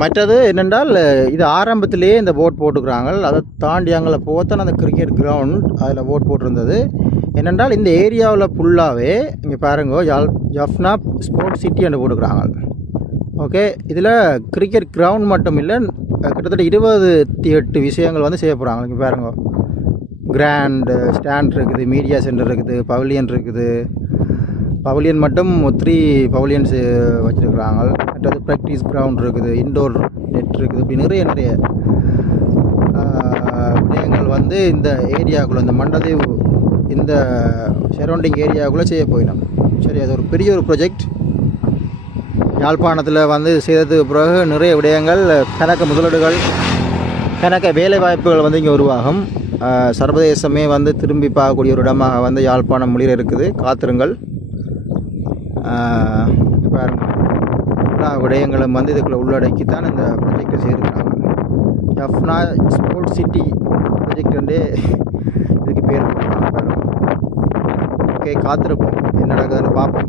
மற்றது என்னென்றால் இது ஆரம்பத்திலேயே இந்த போட் போட்டுக்கிறாங்க. அதை தாண்டி அங்கே போத்தான் அந்த கிரிக்கெட் கிரவுண்ட் அதில் போட் போட்டிருந்தது. என்னென்றால் இந்த ஏரியாவில் ஃபுல்லாகவே இங்கே பாருங்க ஜஃப்னா ஸ்போர்ட்ஸ் சிட்டி என்று போட்டுக்கிறாங்க. ஓகே, இதில் கிரிக்கெட் கிரவுண்ட் மட்டும் இல்லை, கிட்டத்தட்ட 28 விஷயங்கள் வந்து செய்ய போகிறாங்க. இங்கே பாருங்க, கிராண்ட் ஸ்டாண்ட் இருக்குது, மீடியா சென்டர் இருக்குது, பவிலியன் இருக்குது. பவிலியன் மட்டும் 3 பவிலியன்ஸ் வச்சுருக்குறாங்க. மற்றது ப்ராக்டிஸ் கிரவுண்ட் இருக்குது, இன்டோர் நெட் இருக்குது. இப்படி நிறைய விஷயங்கள் வந்து இந்த ஏரியாவுக்குள்ளே, இந்த மண்டதீவு இந்த சரௌண்டிங் ஏரியாவுக்குள்ளே செய்ய போயிடும். சரி, அது ஒரு பெரிய ஒரு ப்ரொஜெக்ட். யாழ்ப்பாணத்தில் வந்து செய்ததுக்கு பிறகு நிறைய விடயங்கள், கணக்க முதலீடுகள், கணக்க வேலை வாய்ப்புகள் வந்து இங்கே உருவாகும். சர்வதேசமே வந்து திரும்பி பார்க்கக்கூடிய ஒரு இடமாக வந்து யாழ்ப்பாணம் மொழியில் இருக்குது. காத்திருங்கள். பாருங்க, எல்லா விடயங்களும் வந்து இதுக்குள்ளே உள்ளடக்கித்தான் இந்த ப்ரொஜெக்டை செய்திருக்கிறாங்க. ஜஃப்னா ஸ்போர்ட்ஸ் சிட்டி ப்ரொஜெக்ட் இதுக்கு பேர். ஓகே, காத்திருப்போம், என்ன நடக்குதுன்னு பார்ப்போம்.